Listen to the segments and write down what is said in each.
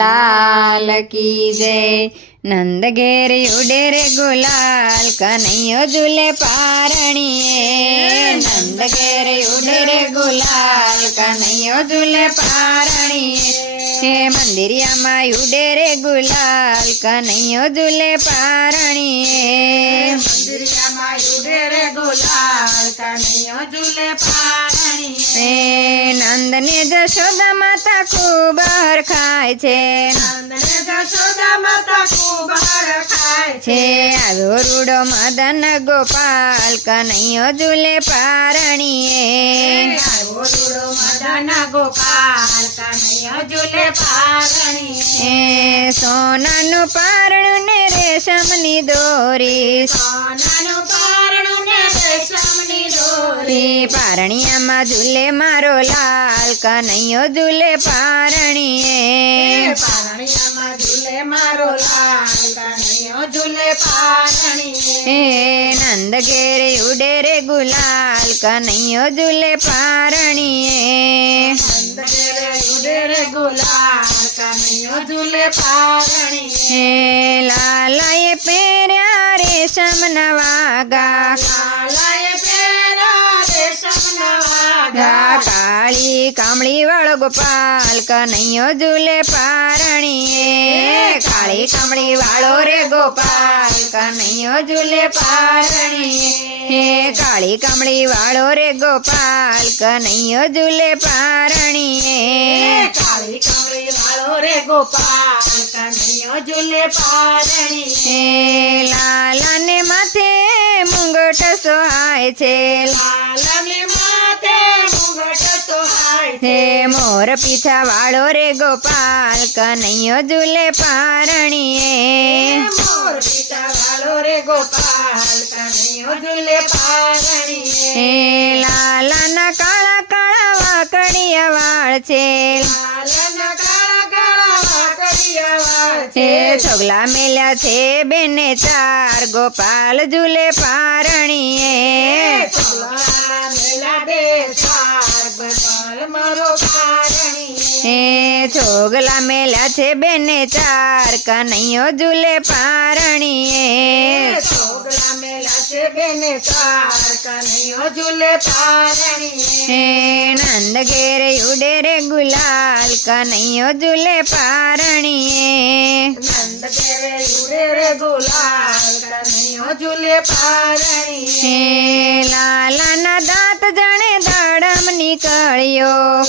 લાલ કી જય નંદ ઘેર ઉડે રે ગુલાલ કનૈયો ઝૂલે પારણીએ નંદ ઘેર ઉડે રે ગુલાલ કનૈયો ઝૂલે પારણીએ હે મંદિરિયામાં ઉડે રે ગુલાલ કનૈયો ઝૂલે પારણીએ મંદિરિયામાં ઉડે રે ગુલાલ કનૈયો ઝૂલે પારણીએ નંદને જશોદા માતા ખૂબ હરખાય છે. નંદને જશોદા માતા ખૂબ હરખાય છે આવ્યો રૂડો મદન ગોપાલ કનૈયો ઝૂલે પારણીએ. આવ્યો રૂડો મદન ગોપાલ કનૈયો ઝૂલે પારણીએ. એ સોનાનું પારણું ને રેશમની દોરી. સોનાનું પારણું રે પારણિયામાં ઝૂલે મારો લાલ કનૈયો ઝૂલે પારણીએ. પારણિયામાં ઝૂલે મારો લાલ કનૈયો ઝૂલે પારણીએ. હે નંદ ઘેરે ઉડે રે ગુલાલ કનૈયો ઝૂલે પારણીએ. નંદગેરે ઉડે રે ગુલાલ કનૈયો ઝૂલે પારણીએ. હે લાલાએ પહેર્યા રેશમ નવાગા લાલાએ કાળી, કામળી વાળો ગોપાલ કનૈયો, ઝૂલે, પારણીએ, કાળી, કામળી, વાળો રે, ગોપાલ, કનૈયો, ઝૂલે, પારણીએ હે કાળી, કામળી, વાળો રે, ગોપાલ, કનૈયો, ઝૂલે, પારણીએ, કાળી, કામળી, વાળો રે, ગોપાલ, કનૈયો, ઝૂલે, પારણીએ, લાલાને માથે મુંગટ સોહાય છે સોહાય હે મોર પીછા વાળો રે ગોપાલ કનૈયો ઝૂલે પારણીએ. મોર પીછા વાળો રે ગોપાલ કનૈયો ઝૂલે પારણીએ. હે લાલાના કાળા કાળા વાકડિયા વાળ છે. લાલના કાળા કાળા વાકડિયા વાળ છે. છોગલા મેલ્યા છે બેને ચાર ગોપાલ ઝૂલે પારણીએ. છોગલા મેલ્યા બે ચાર ગોપાલ હે છોગલા મેલ્યા છે બેને ચાર કનૈયો ઝૂલે પારણીએ. છોકરા મેલા છે બેને ચાર કનૈયો ઝૂલે પારણીએ. હે નંદ ઘેરે ઉડે રે ગુલાલ કનૈયો ઝૂલે પારણીએ. નંદ ઘેરે ઉડે રે ગુલાલ કનૈયો ઝૂલે પારણીએ. હે લાલાના દાંત જાણે દાડમ નીકળ્યો લાલના દાંત તો નીકળ્યો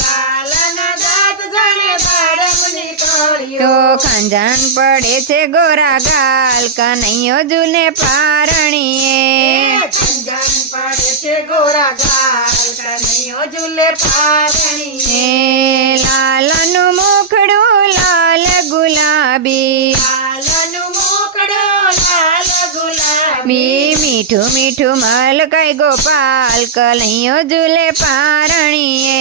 ખંજણ પડે છે ગોરા ગાલ કનૈયો ઝૂલે પારણીએ. ખંજન પડે છે ગોરા ગાલ કનૈયો જુલે પારણીએ. હે લાલાનું મુખડું લાલ ગુલાબી. ગુલાબી મી મીઠું મીઠું મલકાઈ ગોપાલ કલૈયો ઝૂલે પારણીએ.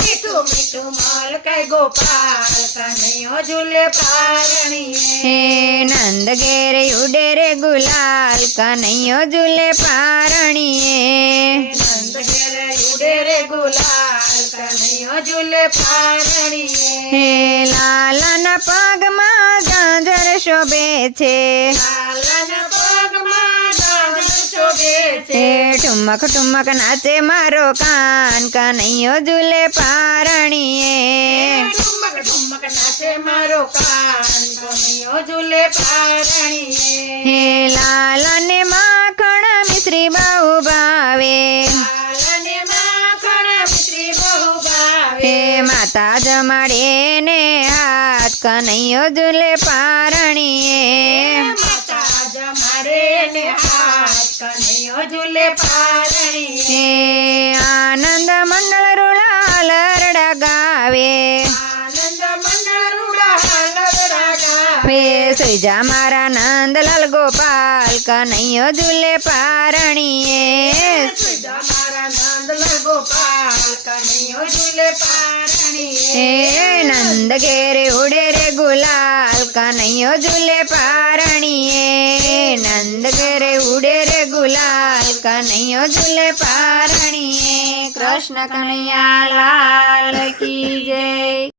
મીઠું મીઠું માલ કઈ ગોપાલ કનૈયો ઝૂલે પારણીએ. હે નંદ ઘેરે ઉડે રે ગુલાલ કનૈયો ઝૂલે પારણીએ. નંદ ઘેરે ઉડે રે ગુલાલ કનૈયો ઝૂલે પારણીએ. હે લાલાના પગમાં ગાજર શોભે છે. છે ઠુમક ઠુમક નાચે મારો કાન કનૈયો ઝૂલે પારણીએ. ઠુમક ઠુમક નાચે મારો કાન કનૈયો ઝૂલે પારણીએ. હે લાલ ને માખણ મિશ્રી બહુ ભાવે. હે માતા જમાડે ને હાથ કનૈયો ઝૂલે પારણીએ. જમાડે ને હાથ કનૈયો ઝૂલે પારણીએ. હે આનંદ મંડળ રૂળા લરડા ગાવે. આનંદ મંડળ રૂડા હાલરડા ગાવે. હે સુઈજા મારા નંદલાલ ગોપાલ કનૈયો ઝૂલે પારણીએ. સુધા મારા નંદલાલ ગોપાલ કનૈયો ઝૂલે પારણીએ. નંદ ઘેરે ઉડે રે ગુલાલ. કનૈયો ઝૂલે પારણીએ? નંદ ઘરે ઉડે રે ગુલાલ. કનૈયો ઝૂલે પારણીએ? કૃષ્ણ કનૈયા લાલ કી જય.